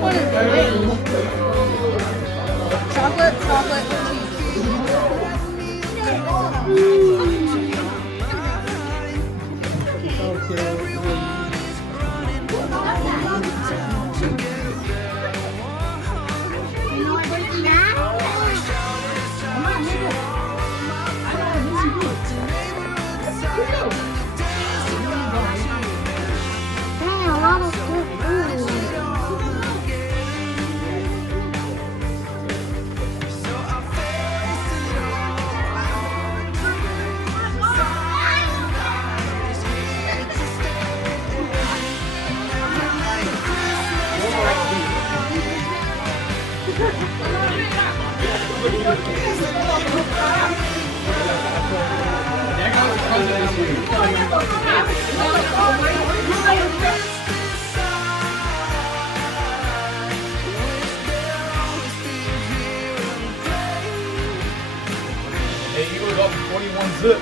one is great. Chocolate. Dang, a lot of good food. Hey, Eagles up 41 zip.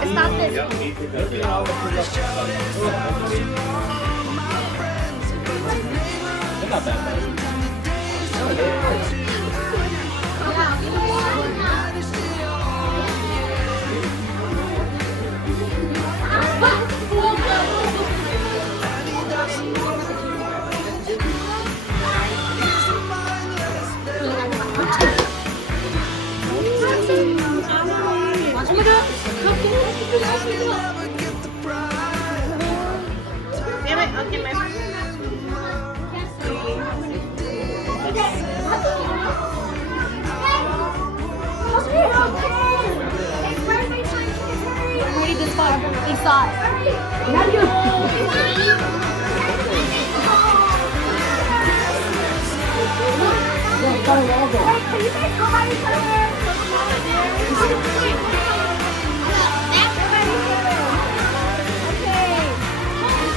It's not this. They're not that bad. Damn it, I'll get my Read this far. He saw it.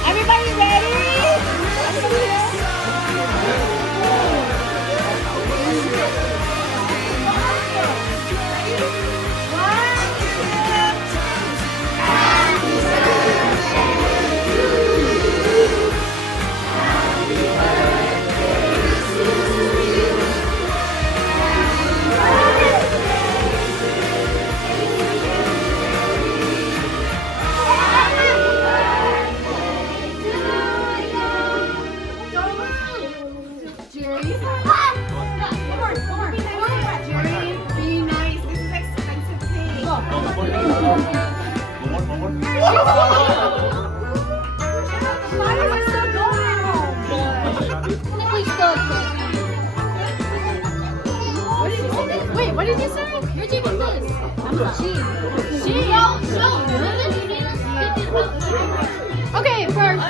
Everybody ready? Wait, what did you say? You're taking this. I'm not. She. Okay, first.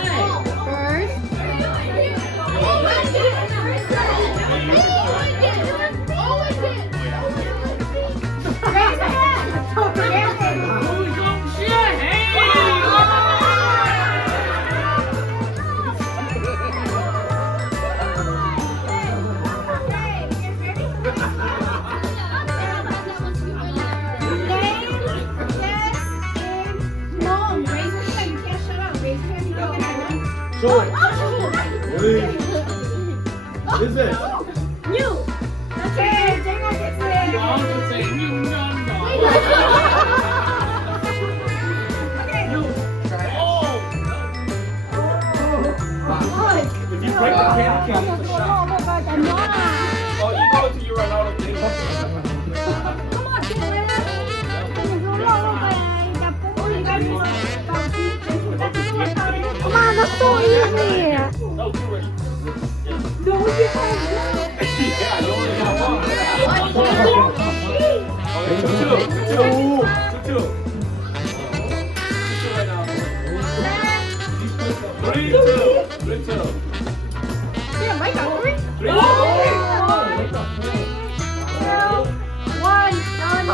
Raise your hand. Show it. What is this? You. Okay, Jacob gets it. I was gonna say you none. If you break the candy cane, it's a shot. Oh, you go until you run out of things. Come on, that's so easy. Oh, too ready. Yeah, you only got one. Okay, 2-2. 2-2. 2-2 right now. 3-2. 3-2. Mấy cậu three. Three. One, done.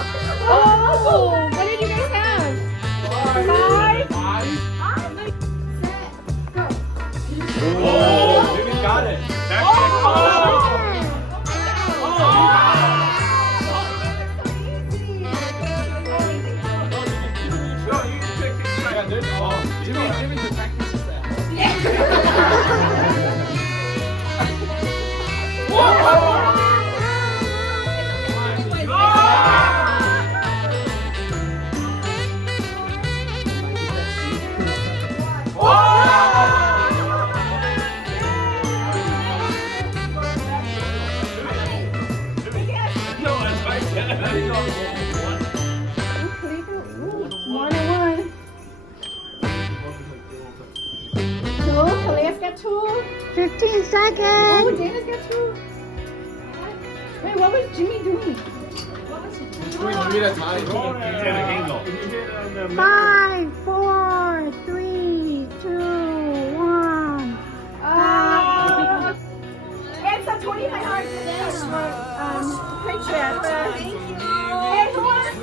Oh, what did you guys have? Five. Oh, Jimmy got it. Jimmy's the practice One and one. Two. Kalev got two. 15 Oh, seconds. Dana's got two. Wait, what was Jimmy doing? Five, four, three, two, one. It's a 25 picture. And who wants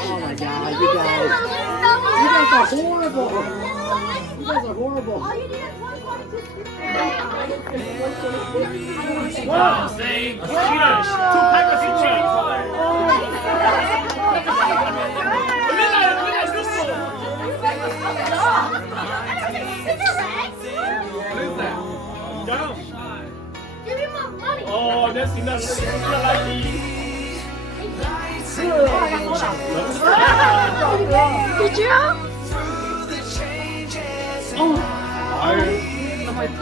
Oh my god, you guys are horrible. You guys are horrible. All you need is 1 point to Wow, say, cheaters. Two packets of cheese. What is that? Down. Give me more money. Oh, that's enough. That's not like these. Did you?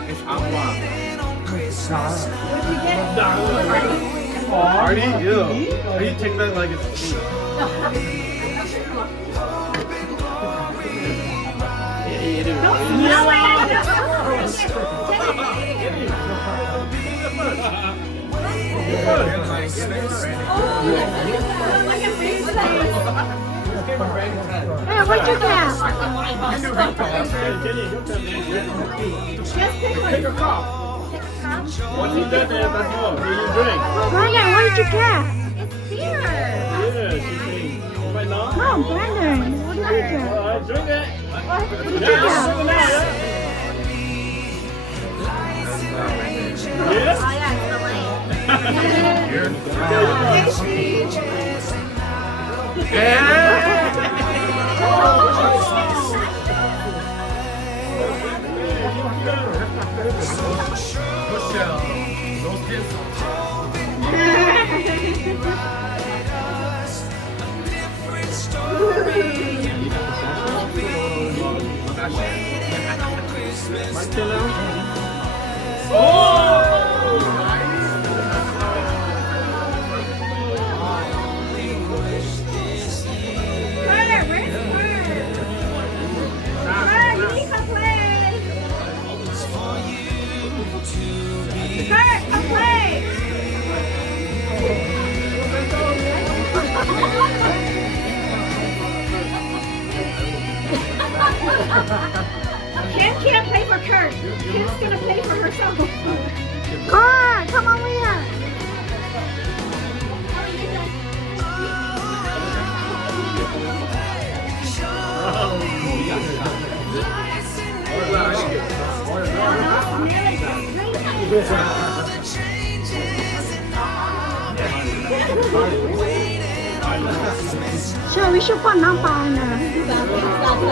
It's aqua. What'd you get? Party? Ew. How do you take that like it's cheap? Hey, what'd you get? Take a cup. Once you get there, that's all. Do you drink? Brandon, what did you get? Yeah, she's saying. Right now? No, Brandon, what did you get? Drink it. What did you Yeah, get? drink it now, yeah? Ken can't play for Kurt. Ken's gonna play for herself. Car, come over here. Sure, we should put number on there.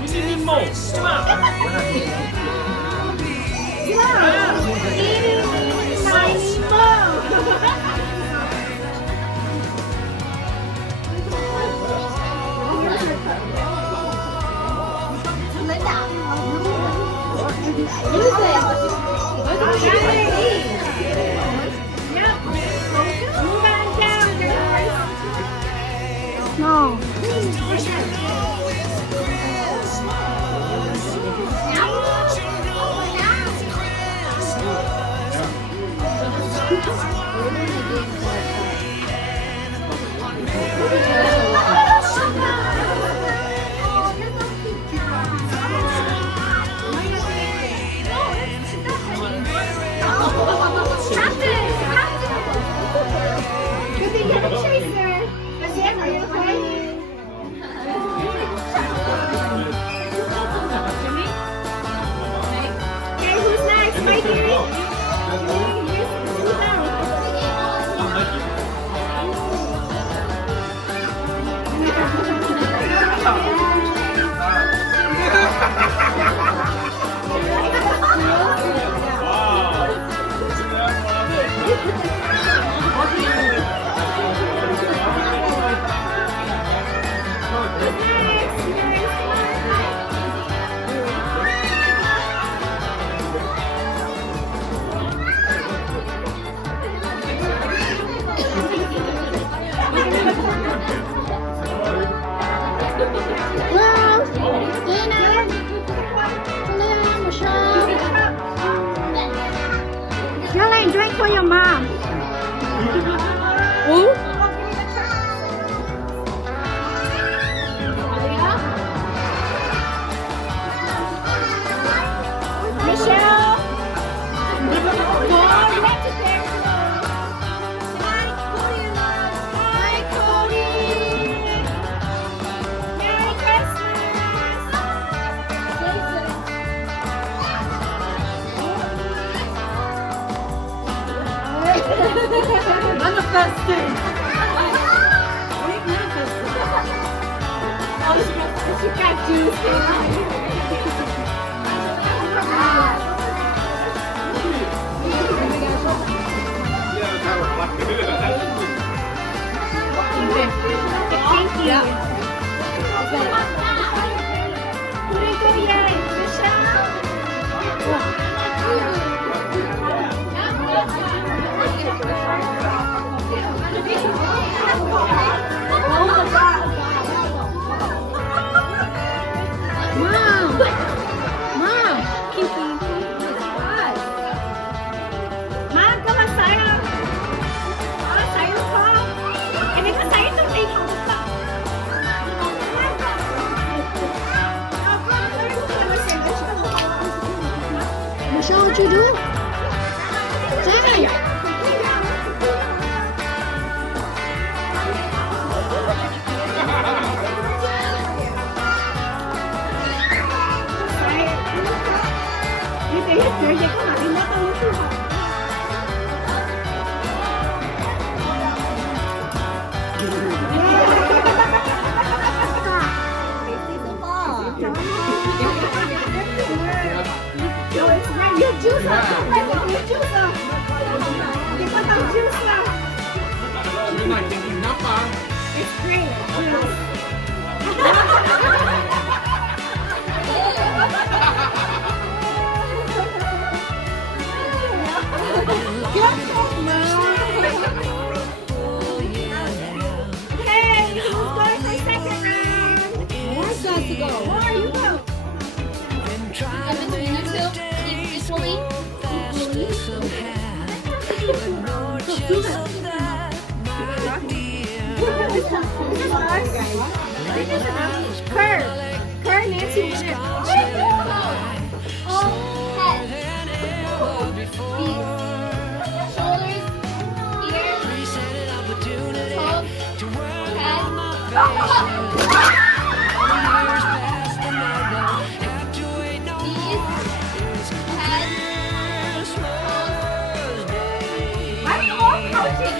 Minimum. Come on. No. my dear. Hello, Dana. Hello, Michelle. Yelling, drink for your mom. Ooh. Michelle. Go back to there. Hi, Cody. Merry Christmas. Manifesting. She got juice. Thank you. Very good, yay. Michelle. Mom. Mom. Mom, có masaya. Masaya ko. Ini masaya itong day ko. Michelle, what you do? Say. Như thế hết rồi, vậy có mà đi mất đâu nữa chứ. Rồi, now you juice up. You juice up. You put some juice up. You're not thinking napa. It's great. Hey, who's going for second round? Where's got to go? Where are you going? I'm between you two equally. Kerr, Nancy, win it. All head. Feet. Shoulders. Ears. Toes. Head. Knees. Head. I'm all coaching.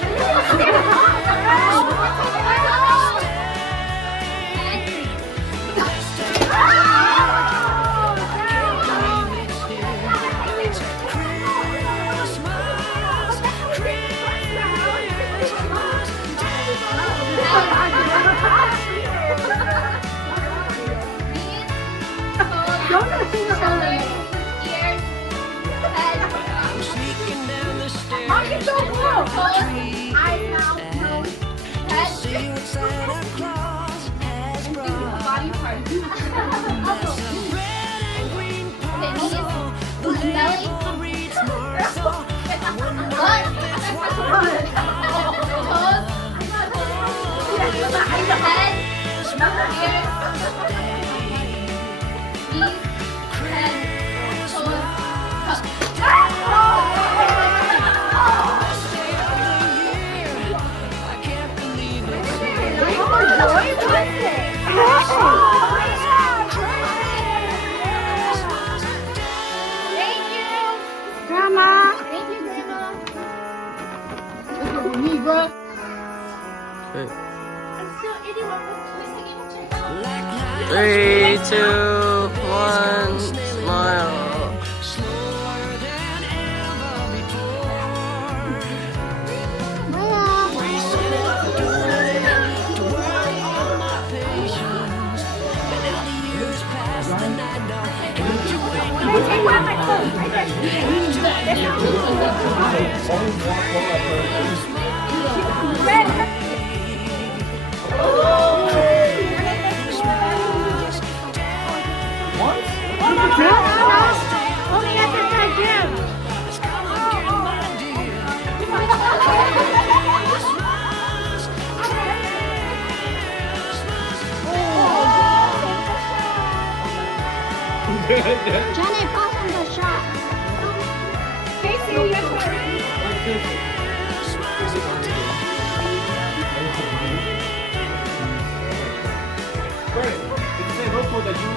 Shoulders. Ears. Head. Mom, you're so cool. Toes. Eyes, mouth, nose. Head. Body parts. Knees. Belly. Butt. Toes. Head. Ears. Knees. Head. Toes. Oh, bro. Okay. I'm still eating my food. 3, 2, 1, smile. Take off my clothes. Right there. Only at the time, Jim. Johnny, pass on the shot. Casey, your turn. Right. It's the same local that you.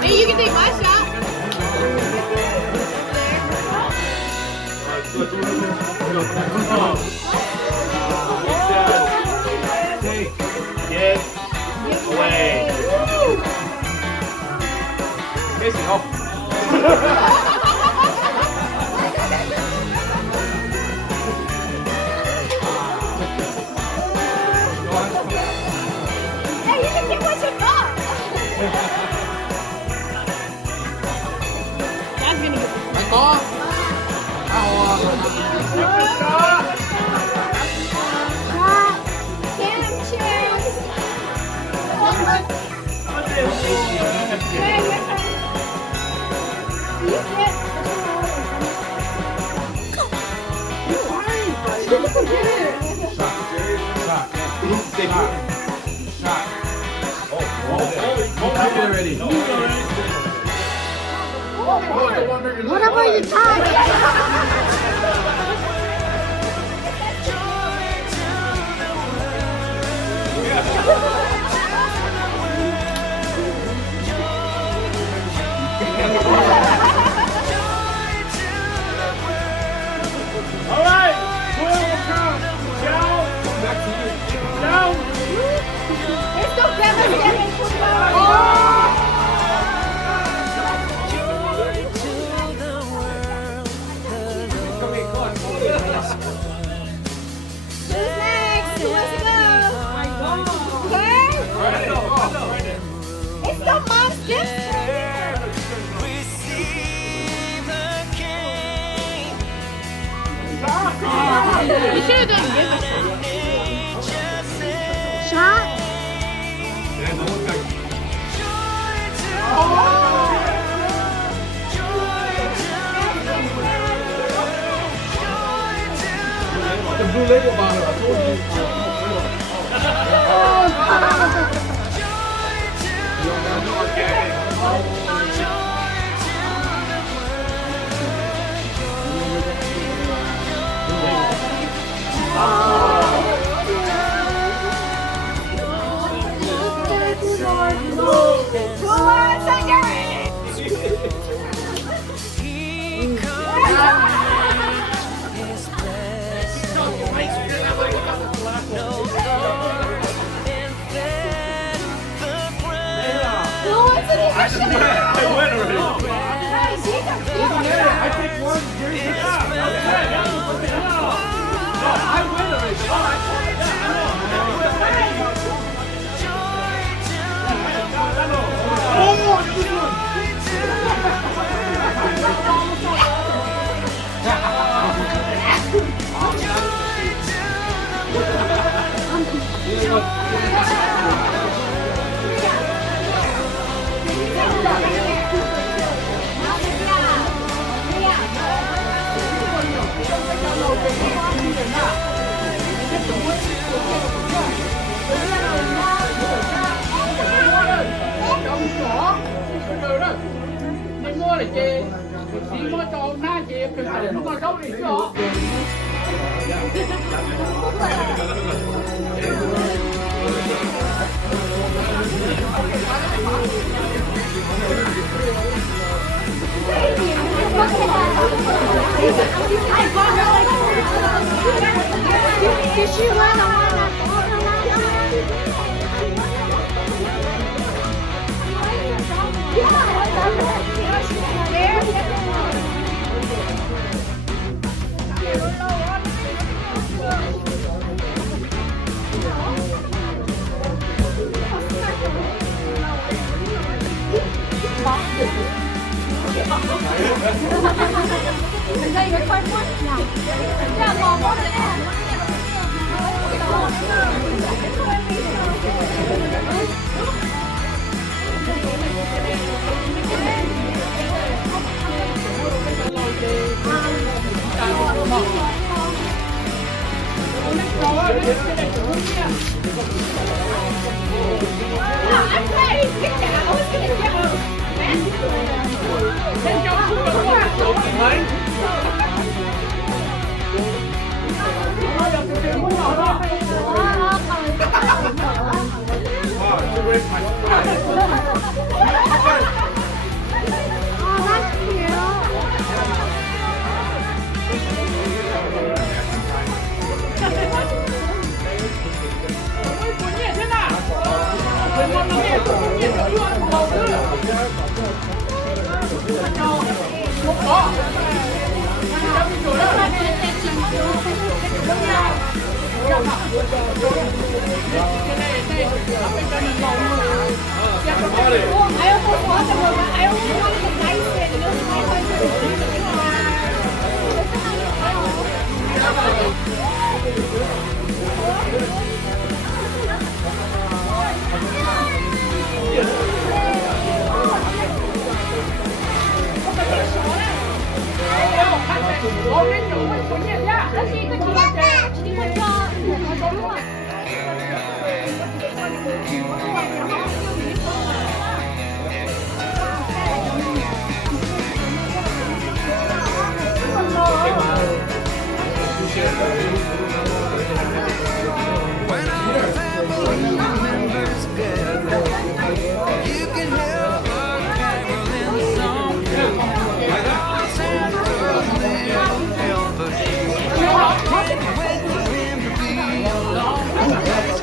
Hey, you can take my shot. Take it away. Casey, help. Hey, you can take what you got. That's gonna get. Mày có. Cam, cheers. Already. Whatever you touch. All right. 12 count. Down. Back to you. Down. Let's go grab a second football. Who's next? Who wants to go? Okay. It's the mom's gift. You should have done this. Shot. Yeah, no one's got. The blue Lego bottle, I told you. I went already. I picked one. I went already. Trong chỗ từ đó mình mua là chị mua cho na chị đừng phải để nó mà đâu đi chỗ Did she wear the one that Mình đây với quay quất nhỉ? Dạ, mò quất đấy. Anh thấy cái chả ối cái này chả bên trong cũng có mấy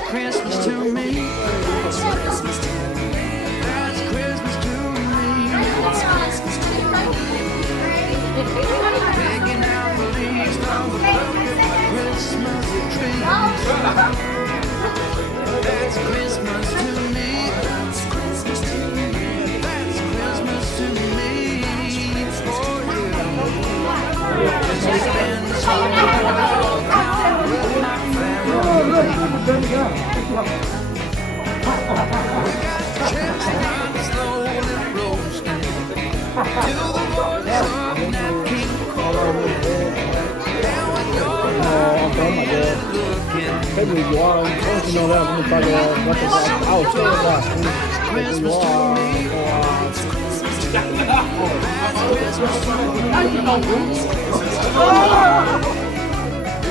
Christmas to me. That's Christmas to me. That's Christmas to me. That's Christmas to me. Picking out the leaves from the Christmas tree. That's Christmas to me. That's Christmas to me. That's Christmas to me. For you. To spend some time with my family. Chestnuts slowly roasting to the voice of Nat King Cole. Down when you're looking. cái người vợ có xin đâu ra mình coi có thể là áo chơi là Christmas to me.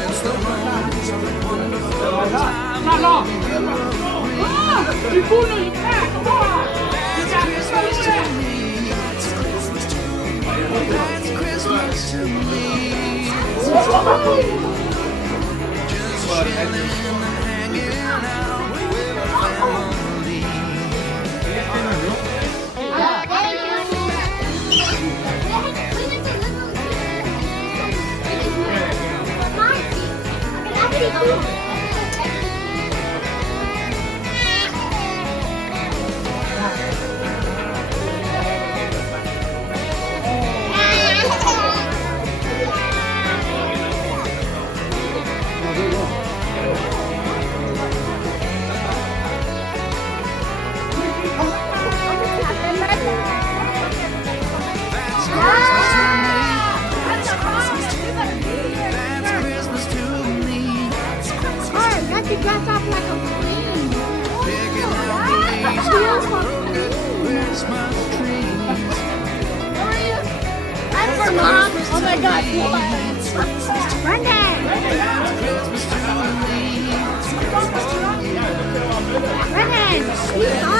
It's the most wonderful time. il culo in Christmas to me. It's Christmas to me. That's Christmas to me. Just chilling and hanging out with family. Look, he dressed up like a queen. Christmas trees. That's for mom. Oh my God. Brendan. Brendan. He's